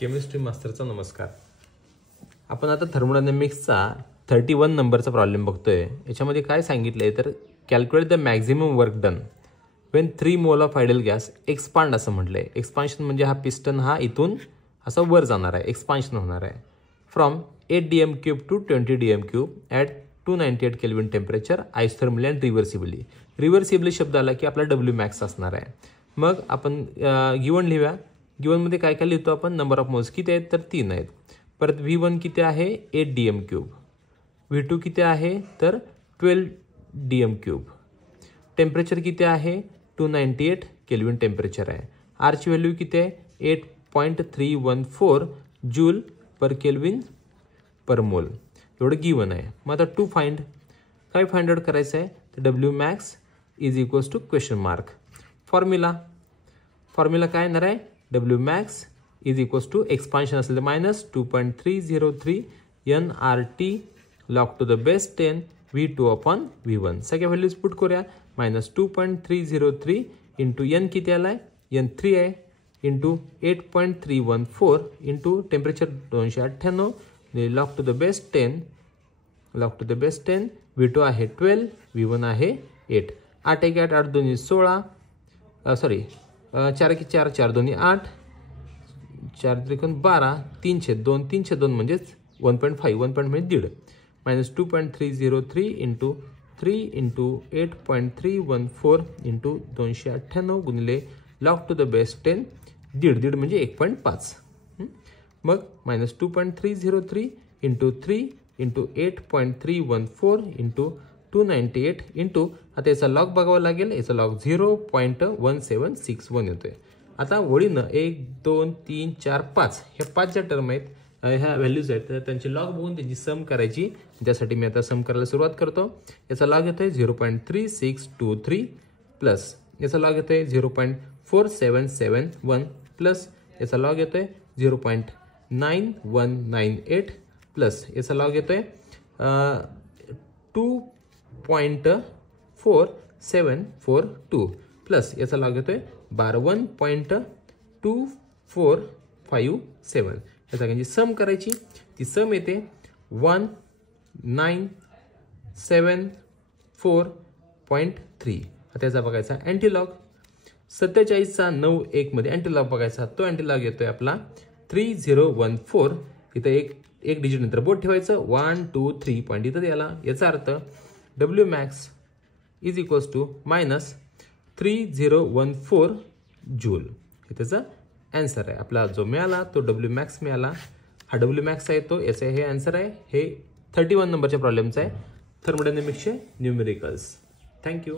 Chemistry मास्टरचा नमस्कार. आपण आता थर्मोडायनॅमिक्सचा 31 नंबरचा प्रॉब्लेम बघतोय. याच्यामध्ये काय सांगितलंय तर calculate the maximum work done when 3 mole of idle gas expand असं म्हटलंय. एक्सपान्शन म्हणजे हा पिस्टन हा इथून असं वर जाणार आहे, एक्सपान्शन होणार आहे. From 8 dm³ to 20 dm³ at 298 kelvin temperature isothermally and reversibly. Reversibly शब्द आला की आपला डब्ल्यू मॅक्स असणार आहे. मग आपण गिवन लिहूया. गिवनमध्ये काय काय लिहितो आपण? नंबर ऑफ मोल्स किती आहेत तर 3 आहेत. परत V1 किती आहे 8 dm³. V2 किती आहे तर 12 dm³. टेम्परेचर किती आहे 298 केल्विन टेम्परेचर आहे. आरची व्हॅल्यू किती आहे 8.314 जूल पर केल्विन पर मोल. एवढं गिवन आहे. मग आता काय फाइंड आउट करायचं आहे तर W max is equals to question mark. Formula काय येणार आहे W max is equals to expansion असेल तर minus 2.303 nRT log to the base 10 V2 upon V1. सगळ्या व्हॅल्यूज पुट करूया. मायनस 2.303 इंटू n किती आलाय n 3 आहे into 8.314 into temperature 298 log to the base 10 V2 आहे 12 V1 आहे 8. 8 1 8 8 2 16 सॉरी 4 1 4 4 2 8 4 त्रिकोण 12 3/2 म्हणजेच 1.5 म्हणजे दीड. मायनस 2.303 इंटू 3 इंटू 8.314 इंटू 298 गुणिले लॉग टू द बेस 10 दीड म्हणजे 1.5. मग minus 2.303 into 3 into 8.314 into 298 into आता याचा लॉग बघावा लागेल. याचा लॉग 0.1761 येतोय. आता ओळीनं 1 2 3 4 5 ह्या 5 ज्या टर्म आहेत ह्या व्हॅल्यूज आहेत तर त्यांचे लॉग बघून त्यांची सम करायची. त्यासाठी मी आता सम करायला सुरुवात करतो. याचा लॉग येतोय 0.3623 प्लस याचा लॉग येतोय 0.4771 प्लस याचा लॉग येतोय 0.9198 प्लस याचा लॉग येतोय 2.4742 प्लस याचा लॉग येतोय 12.2457. या सगळ्यांची सम करायची. ती सम येते 1974.3. आता याचा बघायचा अँटीलॉग 47चा 9 मध्ये अँटीलॉग बघायचा. तो अँटीलॉग येतोय आपला 3014. इथं एक डिजिट नंतर बोट ठेवायचं 1 2 3 पॉईंट इथं द्यायला. याचा अर्थ W max is equals to minus 3014 joule. हे त्याचा आन्सर आहे. आपला जो मिळाला तो डब्ल्यू मॅक्स मिळाला. हा डब्ल्यू मॅक्स आहे तो याचा हे आन्सर आहे. हे 31 नंबरच्या प्रॉब्लेमचा आहे थर्मोडायनॅमिक्सचे न्यूमेरिकल्स. थँक्यू.